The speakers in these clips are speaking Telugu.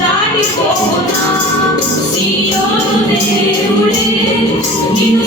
దాటిపోనా దేవుడే నిన్ను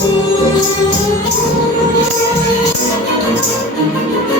Thank you.